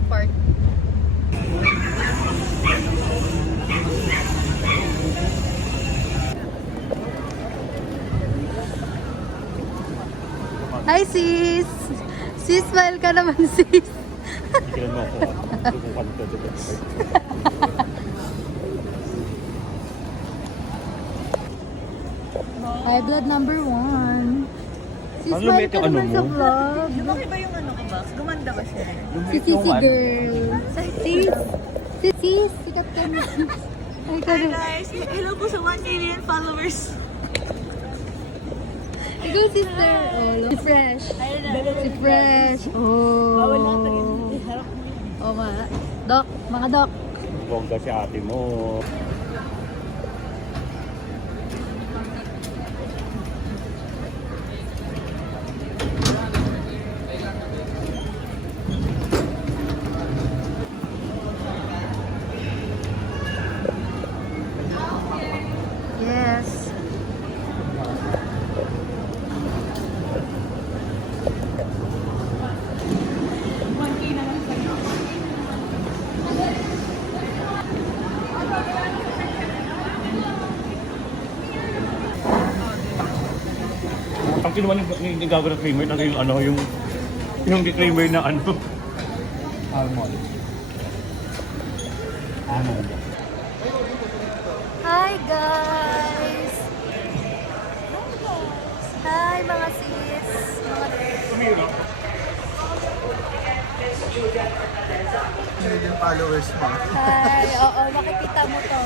car park. Hi sis! Sis, smile ka naman sis! Kailan mo ako? Lukukan ko. High blood number 1. Sis, Ano, smile lumit ka yung ano naman sa mo? vlog. Lumaki ba yung ano ko ba? Gumanda ba siya? Si Sisi girl. Sis! Sis! Sikat ka na. Ay, ka Hi na. guys! Hello po sa 1 million followers! Ikaw sister. Oh, si Fresh. Si Fresh. Oh. Oh, Dok, mga dok. Bongga si ate mo. Yes. Ang kinuha ni Gagawin ng creamer, yung ano, yung creamer na ano. Almond. Almond. Hi guys! Hi mga sis! Million followers mo. Hi! Oo, makikita mo to.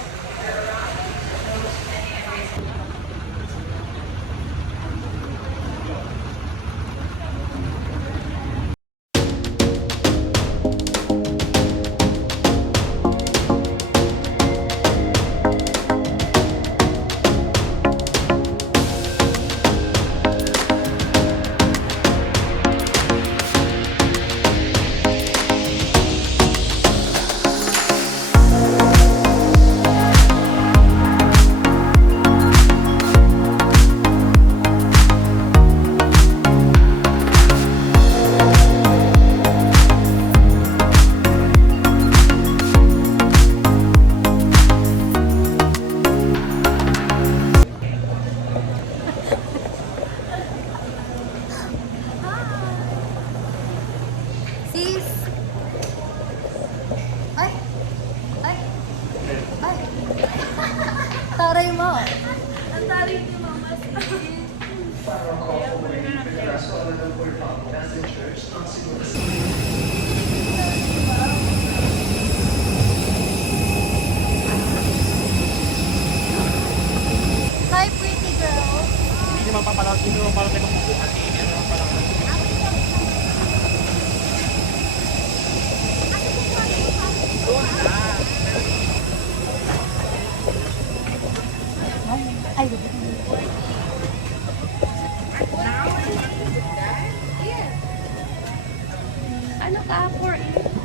Sis! Ay! Ay! Ay! Taray mo! Ang taray ni Mama. Hi, pretty girl! Hindi naman papalag, hindi naman papalag ng Ay, Ano ka? 4-8?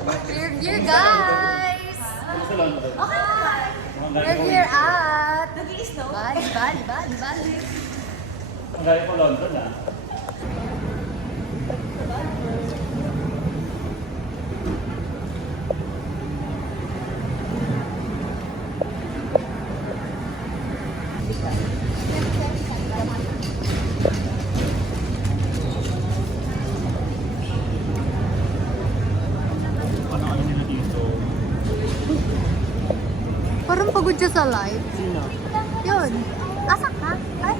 We're here, guys! Sa London. We're here at... Bali. Ang gaya ko London ah. Ano nila dito? Parang pagod siya sa live. Sino? Yun. Asak ka? Ay.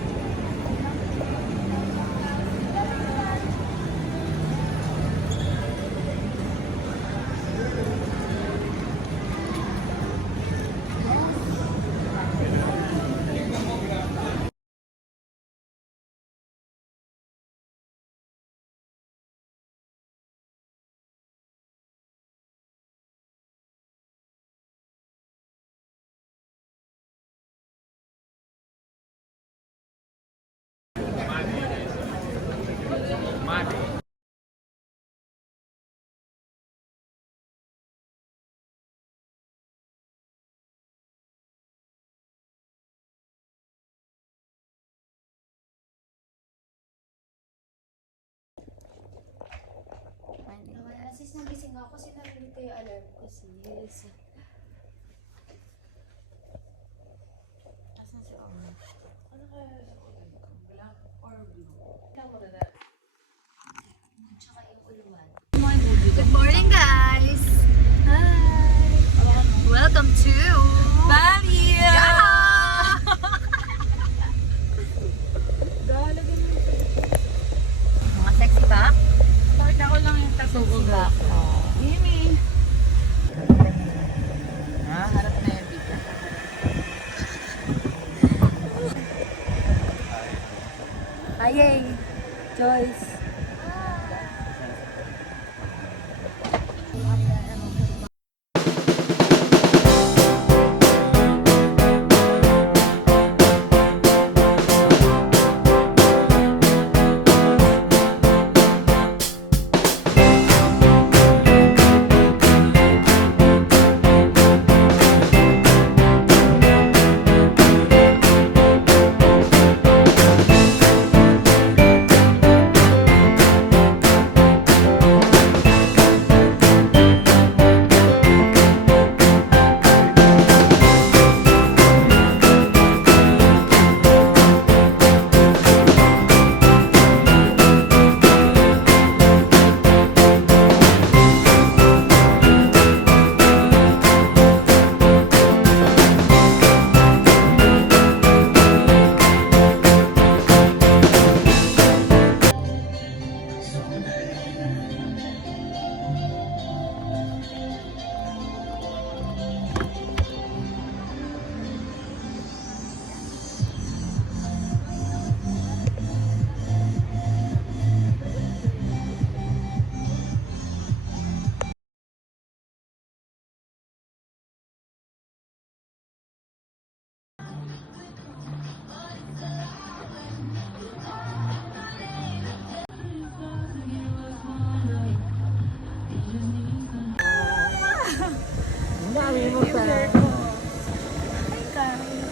Sis, nagising ako kasi narinig ko yung alarm ko, sis. Asan si Oma? Ano kaya black or blue? Tama na na. Tsaka yung uluan. Good morning, guys! Hi! Welcome to... Bali! Mga sexy back. Pakita ko lang yung sexy back. Mimi! Harap na yung bigla. Ayay! Joyce!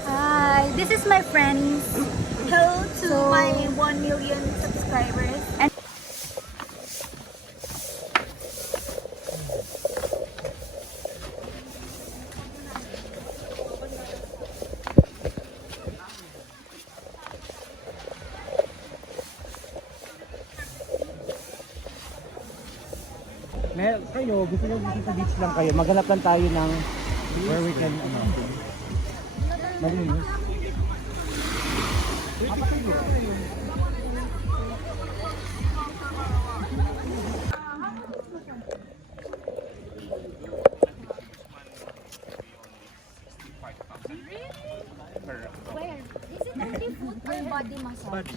Hi! This is my friend. Hello to my 1 million subscribers. And Kayo, gusto nyo dito sa beach lang kayo. Maghanap lang tayo ng where we can, malinis. Where? Is it only foot or body massage?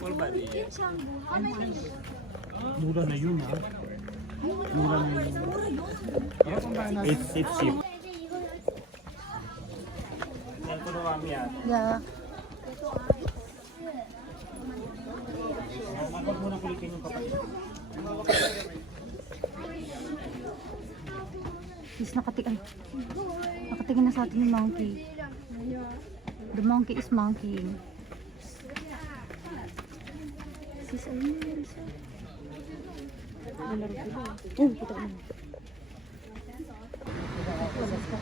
Full body. Yung shampoo, how much? Mura na yun, ha? Mura na yun. It's cheap. Yan ko na kami, ha? yeah. Magpag muna kulitin yung kapatid. Sis, nakatingin na sa atin yung monkey. The monkey is monkeying. Sis, ayun na rin siya. Oh, kita mo.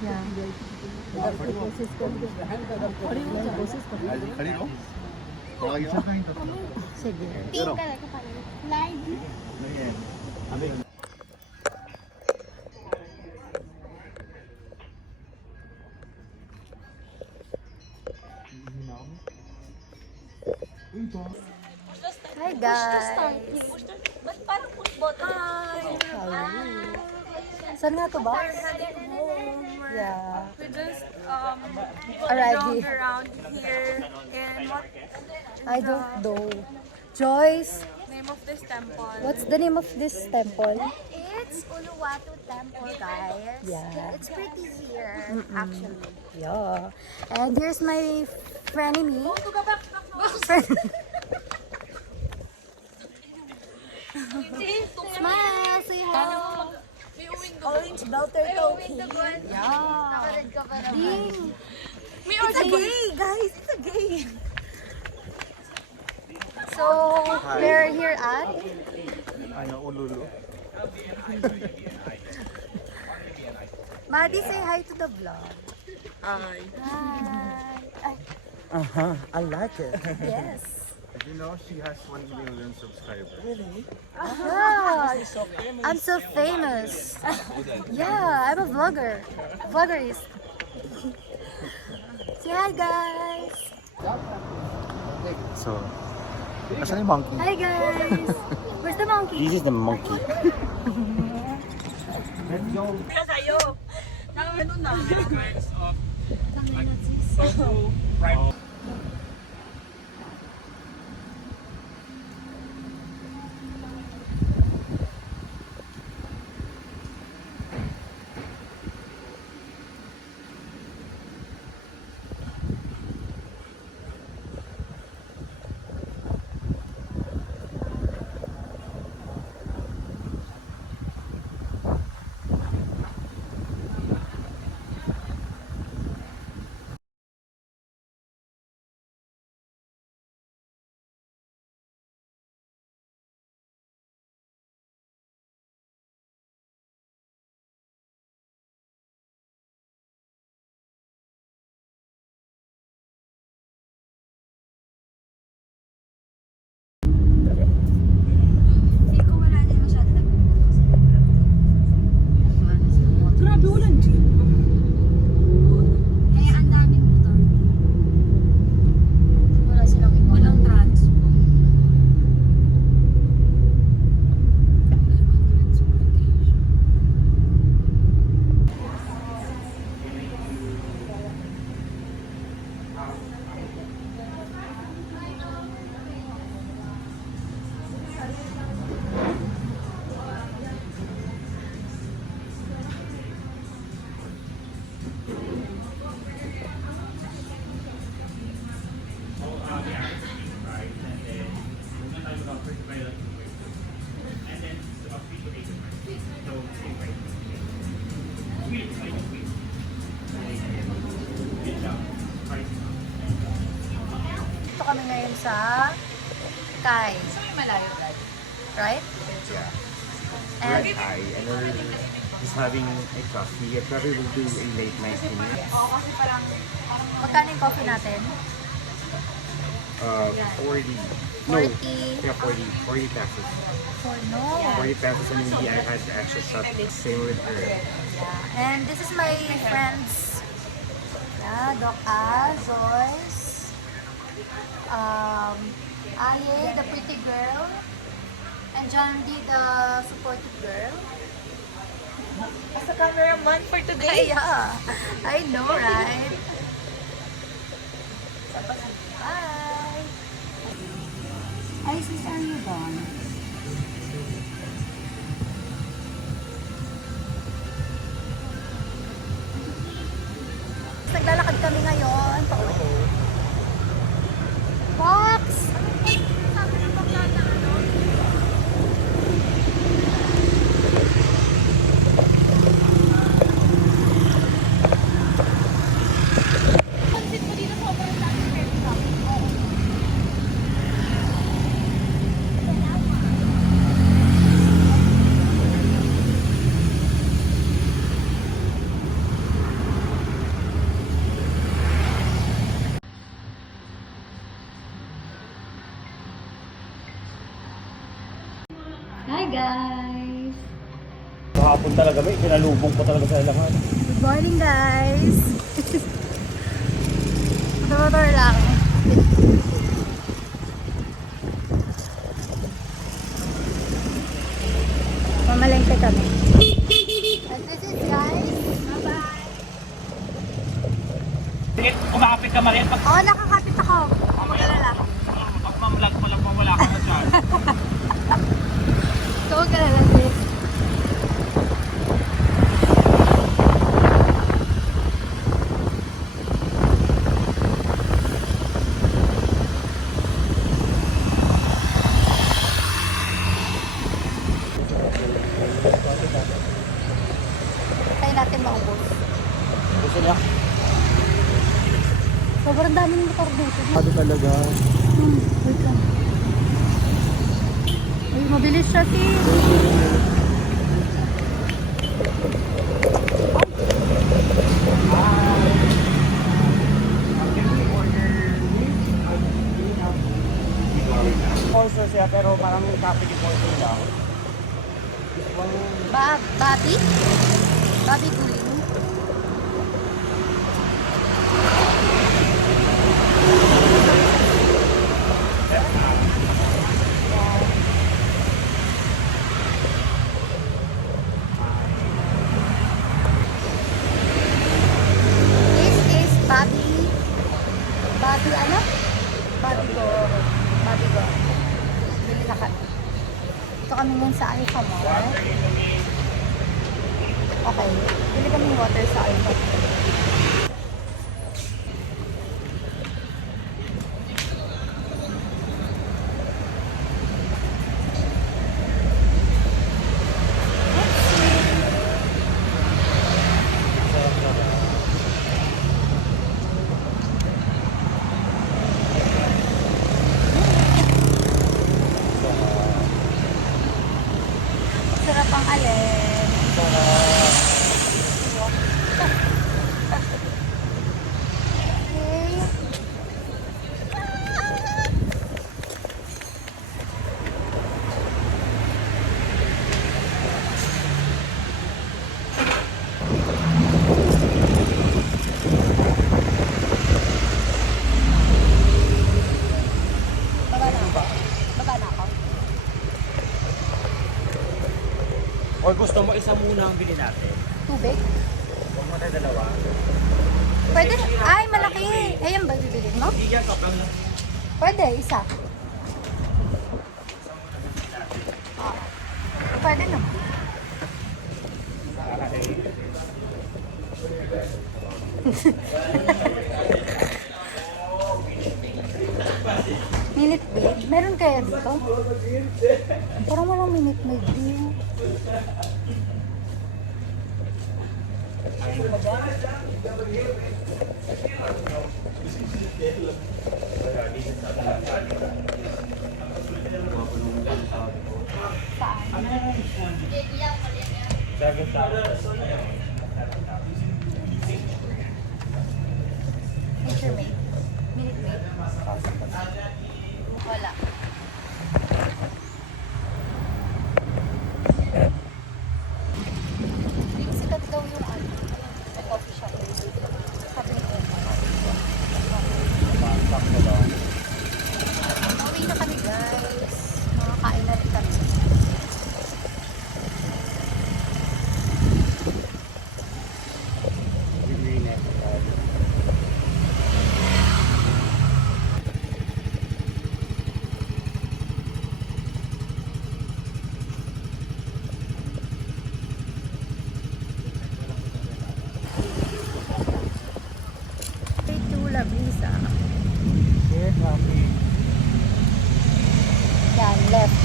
Yeah. खड़ी रहो थोड़ा ये सब कहीं तो Sige. Pero Live. नहीं है अभी Hi guys! Ba't parang push button? Saan nga to ba? We're heading home. Yeah. We just Arrived round here. around here. And what I don't know. Joyce, name of this temple? what's the name of this temple? It's Uluwatu Temple, guys. Yeah. It's pretty here, actually. Yeah. And here's my frenemy. Smile! Say hi! Orange belter token. Yeah. Nakared ka pa naman. Ding! It's a gay, guys. It's a gay. So, we're here at ano ululu Maddie, say hi to the vlog. Hi. Hi. I like it Yes. you know she has 1 million subscribers Yeah. I'm so famous. Yeah, I'm a vlogger. Vloggerist. Say hi, guys. so asan yung monkey Hi, guys. Where's the monkey? this is the monkey Kaya ang daming motor. Wala silang walang transport. Dito kami ngayon sa Kai. Right? And And we're just having a coffee. I probably will do a late night dinner. magkano yung coffee natin? 40. No. 40. Yeah, 40 pesos. For no. 40 pesos and maybe I had the extra shot. Same with her. And this is my friends. Yeah, Doc A, Joyce, Aye, the pretty girl, and John D, the supportive girl. As a cameraman for today. Yeah, I know, right? Bye! Ay, sis, are you done? Naglalakad kami ngayon. Pauwi. Fox! guys! Kahapon talaga ba, pinalubong ko talaga sa laman. Good morning guys! Motor lang. Mamalengke kami. And this is guys. Bye-bye! Sige, kumakapit ka Marian. Pag Oo, nakakapit ako. Mag-alala. mamlag mo lang, mawala ka na dyan. So, mag-alala sis. Tayo natin maubos. Gusto niya? Sobrang daming motor dito. Sabi talaga. Wait lang. Ay, mabilis siya, sis. Also siya, pero parang copy ni Porto lang. Bobby? Bobby Guling? This is Bobby ano? Bobby Go. Bili na kami. Ito kami ngayon sa Alpha Mall. Okay. Bili kami water sa Alpha Mall. Sarap ang alin. Okay. Baba na ako. Baba na ako. Or gusto mo isa muna ang bili natin? Tubig? Huwag mo na dalawa. Pwede? Ay, malaki. Ayan ba bibilin mo? Hindi yan, sobrang Pwede, isa. Ah, pwede na. Minute Maid? Meron kaya dito? Parang walang Minute Maid din. Nature Maid. Minute Maid. Wala. Yung sikat daw yung ano, yung coffee shop. Sabi ni Emma. Pauwi na kami guys. Makakain na rin kami. Tula Visa. Yan, left.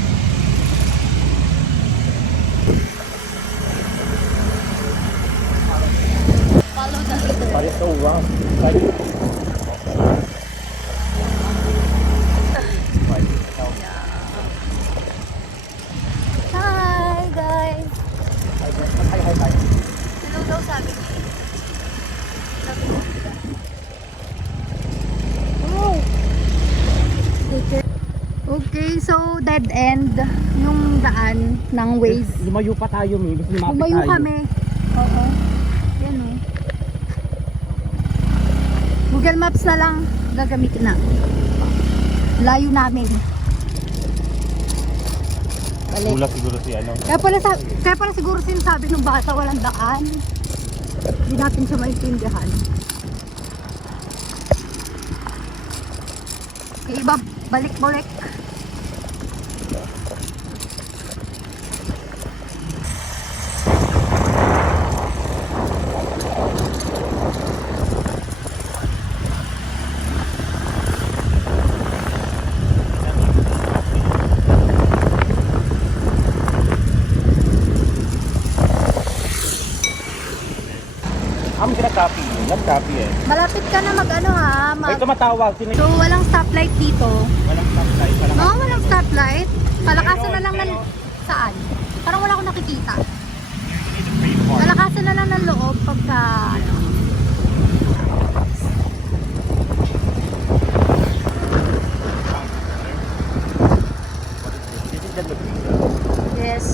Follow the leader. Paris so wrong. Hi guys! Hi. Hello daw sabi niya. Sabi niya. Oh! Okay, so dead end yung daan ng Waze. Lumayo pa tayo, Mi. Gusto lumapit Lumayo tayo. kami. Oo. Yan o. Google Maps na lang gagamitin na. Layo namin. Balik. Gulat siguro si ano. Kaya pala siguro sinasabi ng bata walang daan. Hindi natin siya maintindihan. Okay, iba balik-balik. I'm gonna copy you. Not copy eh. Malapit ka na mag-ano ha. May tumatawag. Sino So, walang stoplight dito. walang stoplight? Walang No, walang stoplight. Palakasan na lang ng... Saan? Parang wala akong nakikita. Palakasan na lang ng loob pagka... This is the location. Yes.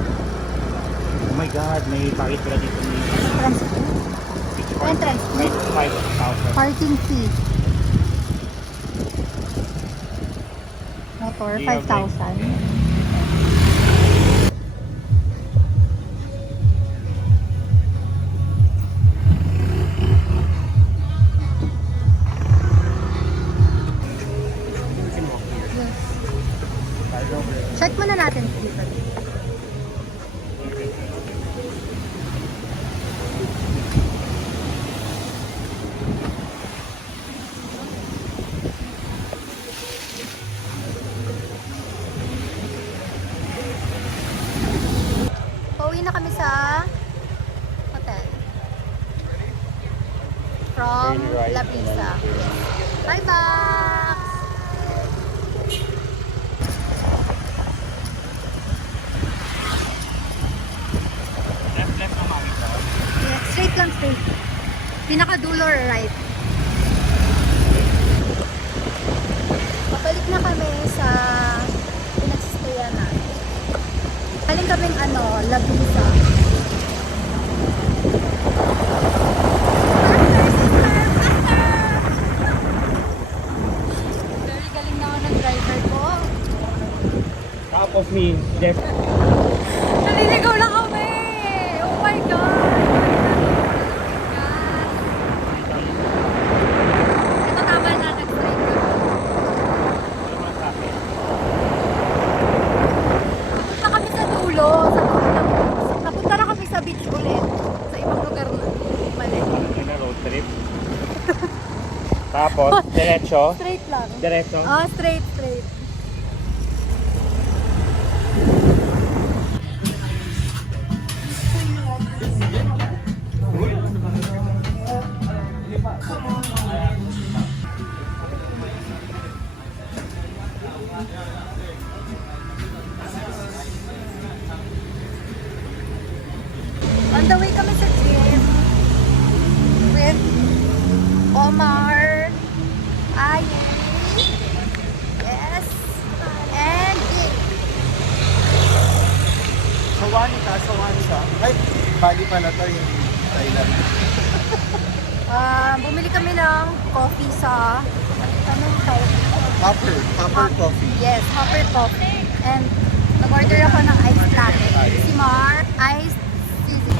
Oh my God, may pakit pala dito ni Entrance fee. 5,000. Parking fee. Motor, 5,000. Check muna natin dito. Pauwi na kami sa hotel. From Turn right La and Pisa. then turn. Bye, Max! Left na mami ko. Yeah, straight lang, straight. Pinaka-dulo or right. Pabalik na kami sa pinagsistayan natin. Galing kaming La Pisa. Very galing naman ng driver ko. Tapos mi, left. Naliligaw lang kami! Oh my God! Ito tama na, nag-straight ka. Napunta kami sa dulo. Napunta na kami sa beach ulit. Sa ibang lugar na. Mali. Na road trip. Tapos, diretso. Straight lang. Diretso. Oh, straight, straight. On the way kami sa gym with Omar, Ayi, yes, and Dick. Sawani siya. Ay, Bali pa na to yung Thailand. Bumili kami ng coffee sa anong tawag? Hopper coffee. Yes, Hopper Coffee. And nag-order ako ng iced latte. Si Mar, iced sisig.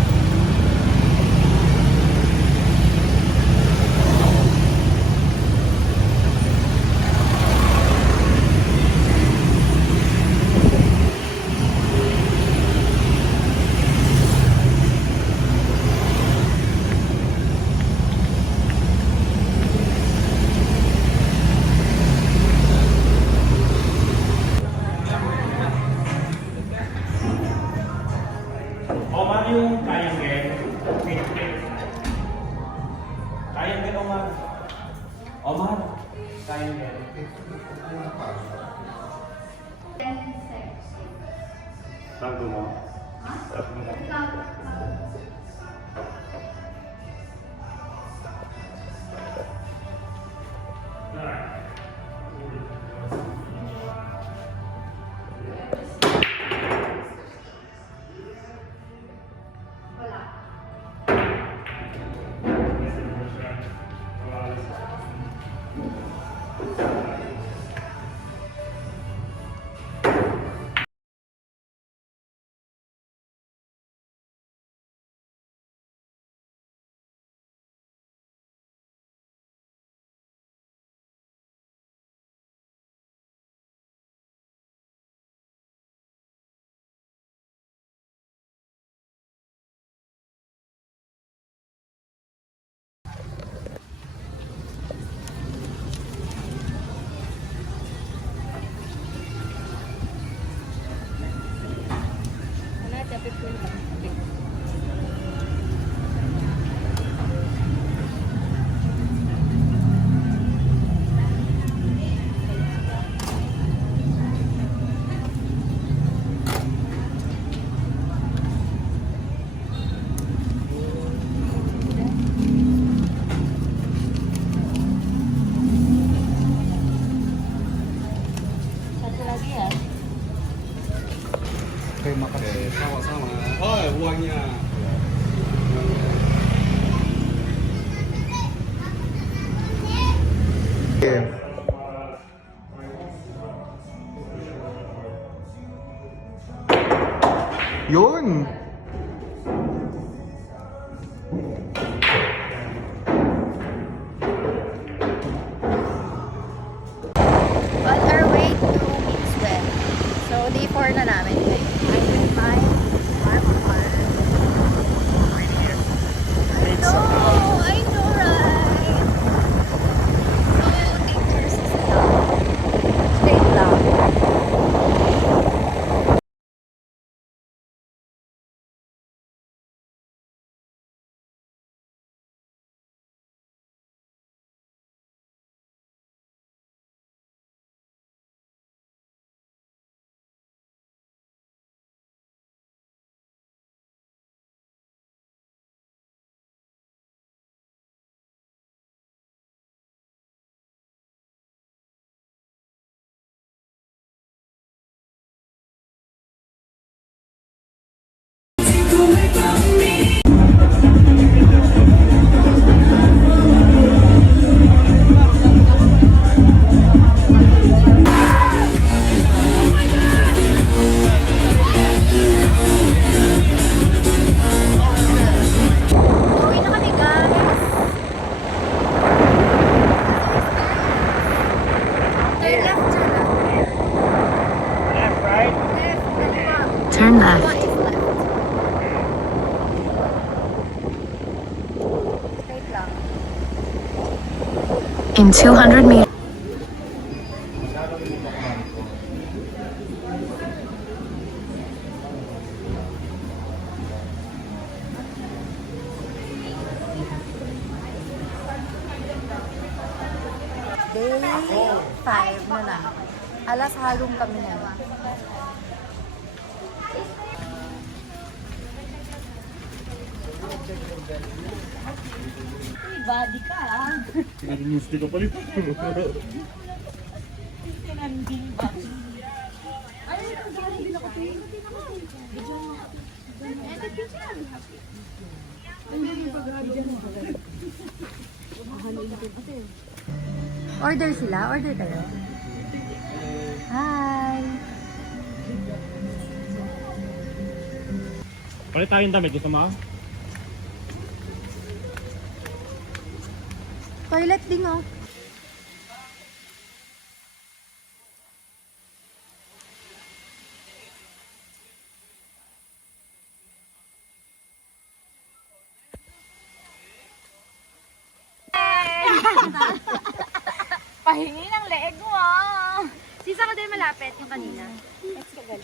Omar yung kayang gen. Kayang gen, Omar. Omar, kayang gen. Bago mo. Terima kasih. Sama-sama. Oh, uangnya. Yun! On our way to Kingswell. So, day 4 na namin. I will buy one car. I know, right? So, dangerous is lang. Straight lang. Uwi na kami, guys. Turn left, turn left. Left, right? Left, left. Turn left. One is left. Straight lang. In 200 meters. Day 5 na lang. Alas halong kami na. Gusto ko pala. Order sila? Order kayo? Hi! Palit tayong damit, gusto mo? Toilet din oh. Pahingi ng leeg mo ah. Sisa ko din malapit yung kanina. Let's go, girl.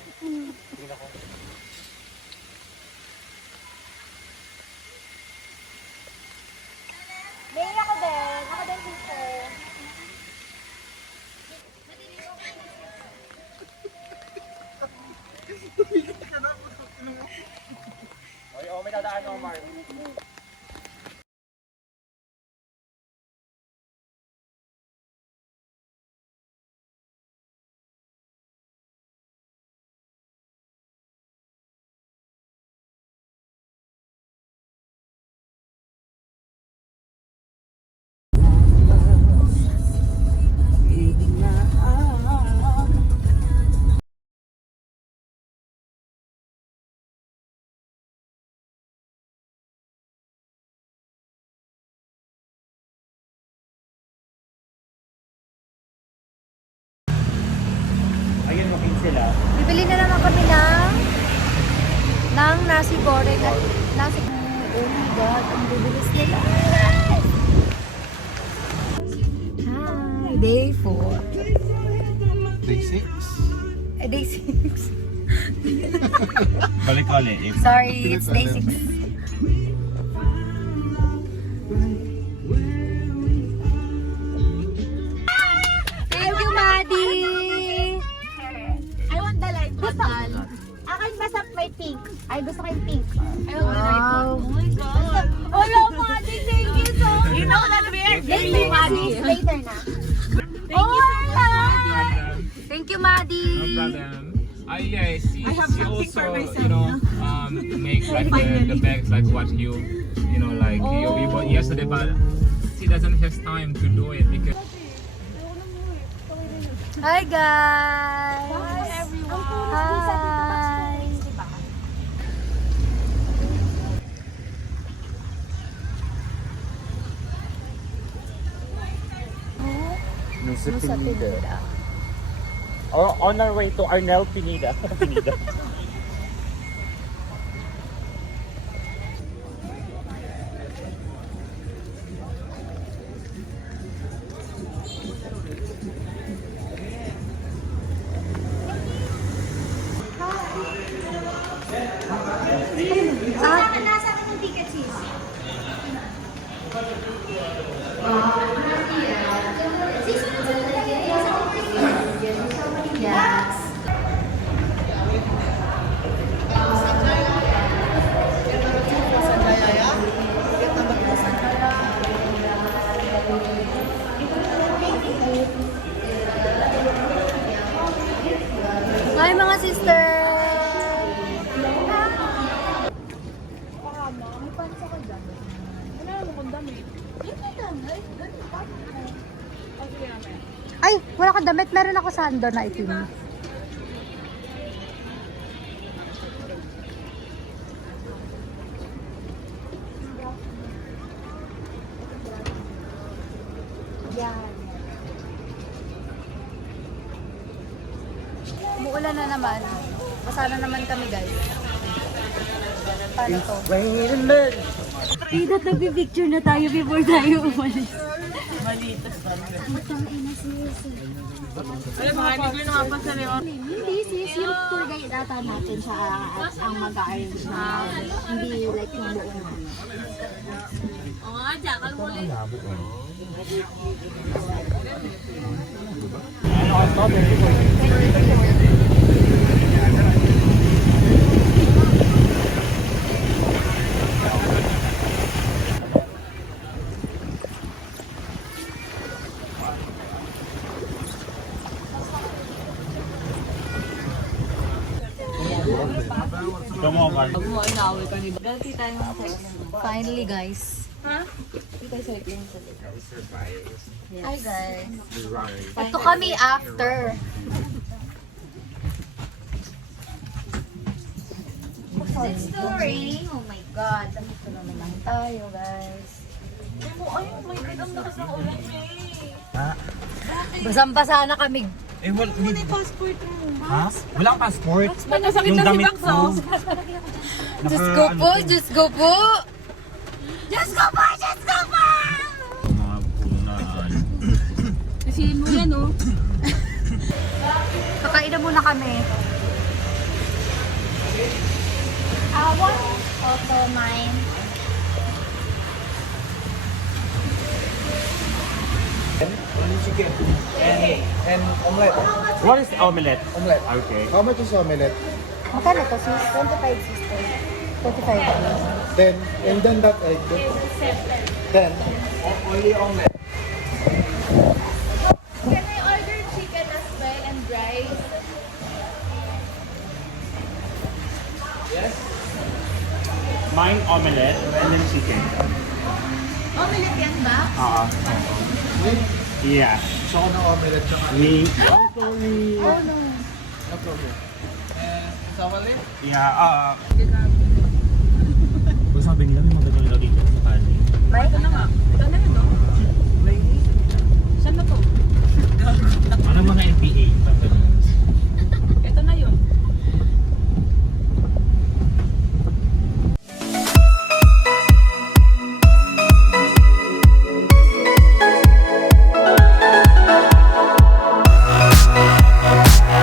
May ako din. Ako din dito. May dadaan ako, Mark. Ayun, making sila. Bibili na naman kami ng nasi goreng at nasi... Oh my God, ang bibilis nila. Hi! Day 4. Day 6. Day 6. Balik ka ulit. Sorry, it's day 6. Thank you, Maddie! I want the light bottle. Akin basta may pink. Ay, gusto ko yung pink. Wow! Oh my God. Hello, Maddie. Thank you so much. You know that we are dating, Maddie. Later na. Oh my God. Thank Thank you, Maddie. No problem. Yeah, she have she something for also, myself you know, makes like the bags like what you know, like you bought yesterday, but she doesn't have time to do it because. Hi, guys. Hi, everyone. Hi. Nusa Nusa Penida. Penida. Oh, on our way to Arnel Pineda. Pineda. Yes. Hi, mga sister. Ay, wala kang damit. Meron ako sando na itim. Yan. Umuulan na naman. Basa na naman kami, guys. Paano to? Wait a minute. Pidot, nagpipicture na tayo before tayo umalis. Hindi sis, yung tour guide ata natin siya at ang mag-arrange na hindi like yung buong Finally, guys. Hi, guys. Ito kami after. It's still raining. Oh my God. Dito na naman tayo, guys. Basang-basa na kami. Eh, wala yung passport mo. Ha? Walang passport? Yung damit ko. Just go po, just go po. Just go po, just go po! Mga punaan. Kasi mo yan oh. Kakain na muna kami. One, also mine. Chicken. And omelette. What is omelette? Omelette. Okay. How much is omelette? Magkano to, sis? 25, sister. 25. Then, and then that egg. Then, only omelette. Can I order chicken as well and rice? Mine omelette and then chicken. Omelette yan ba? Yeah. Gusto ko ng omelette tsaka. Me. Oh, sorry. Oh, no. No problem. Yeah, kung sabi nila may magandang ilagay dito sa kanin. Ito na nga. Ito na yun no? Saan na to? Parang mga NPA.